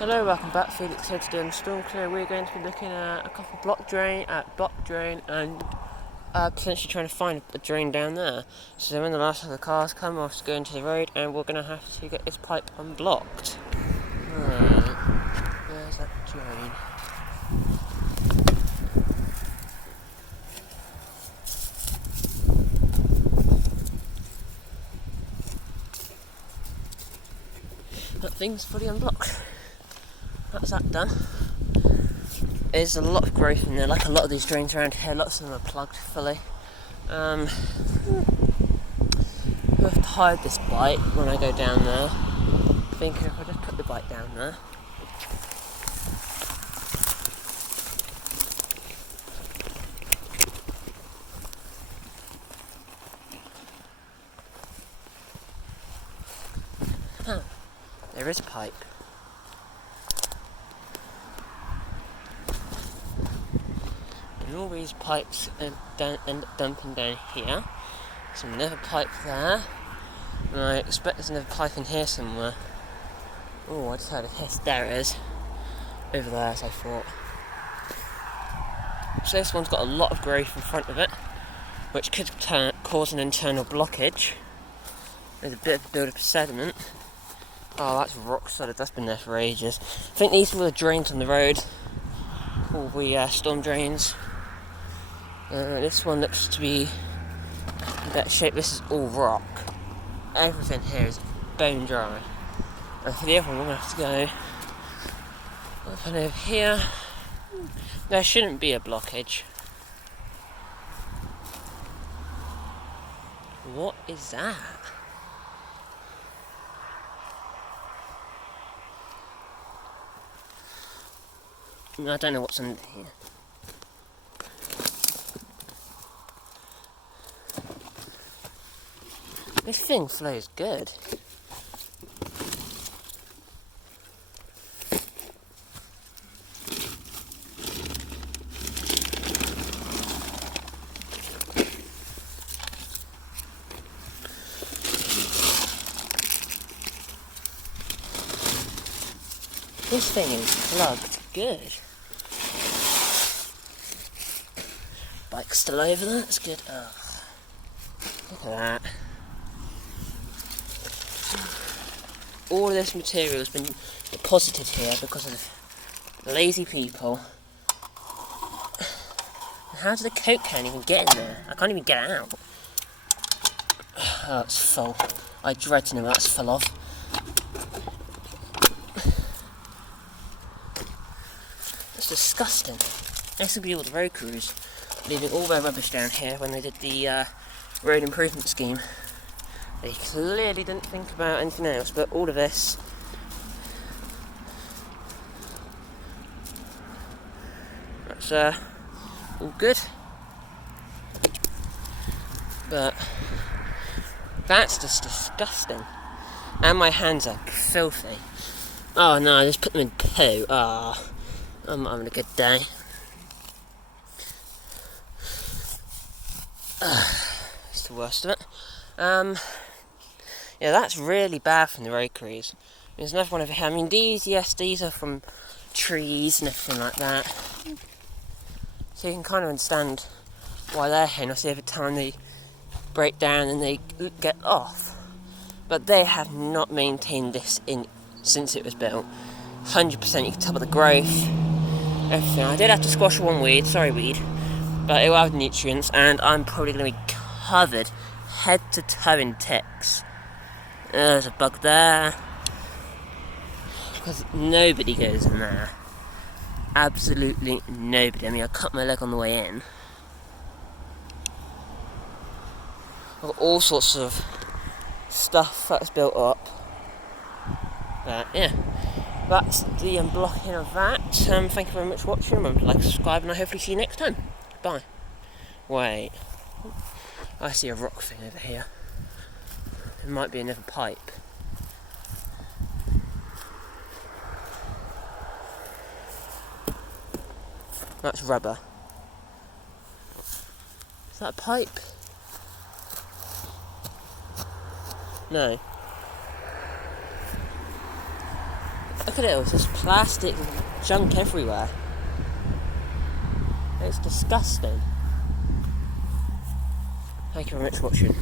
Hello, welcome back. Felix here. Today on Storm Clear we're going to be looking at a couple of block drain and potentially trying to find a drain down there. So when the last of the cars come off to go into the road, and we're going to have to get this pipe unblocked. Right, there's that drain. That thing's fully unblocked. That's that done. There's a lot of growth in there, like a lot of these drains around here, lots of them are plugged fully. I have to hide this bike when I go down there. Thinking if I just put the bike down there. Huh, there is a pipe. And all these pipes end up dumping down here. So another pipe there. And I expect there's another pipe in here somewhere. Oh, I just heard a hiss. There it is. Over there, as I thought. So this one's got a lot of growth in front of it, which could cause an internal blockage. There's a bit of build-up of sediment. Oh, that's rock solid. That's been there for ages. I think these were the drains on the road. All the storm drains. This one looks to be in better shape. This is all rock. Everything here is bone dry. And for the other one, we're going to have to go up and over here. There shouldn't be a blockage. What is that? I don't know what's under here. This thing flows good. This thing is plugged good. Bike's still over there, that's good. Oh, look at that. All of this material has been deposited here because of lazy people. How did the Coke can even get in there? I can't even get it out. Oh, it's full. I dread to know what that's full of. It's disgusting. This would be all the road crews leaving all their rubbish down here when they did the road improvement scheme. They clearly didn't think about anything else, but all of this. That's all good. But that's just disgusting. And my hands are filthy. Oh no, I just put them in poo. Ah, I'm not having a good day. It's the worst of it. Yeah, that's really bad from the road crews. There's another one over here. I mean, these are from trees and everything like that. So you can kind of understand why they're here. And obviously every time they break down and they get off. But they have not maintained this since it was built. 100% you can tell by the growth, everything. I did have to squash one weed, sorry weed. But it will have nutrients, and I'm probably going to be covered head to toe in ticks. There's a bug there. Because nobody goes in there. Absolutely nobody. I mean, I cut my leg on the way in. I've got all sorts of stuff that's built up. But yeah, that's the unblocking of that. Thank you very much for watching. Remember to like, subscribe, and I hopefully see you next time. Bye. Wait. I see a rock thing over here. It might be another pipe. That's rubber. Is that a pipe? No. Look at it, there's just plastic junk everywhere. It's disgusting. Thank you very much for watching.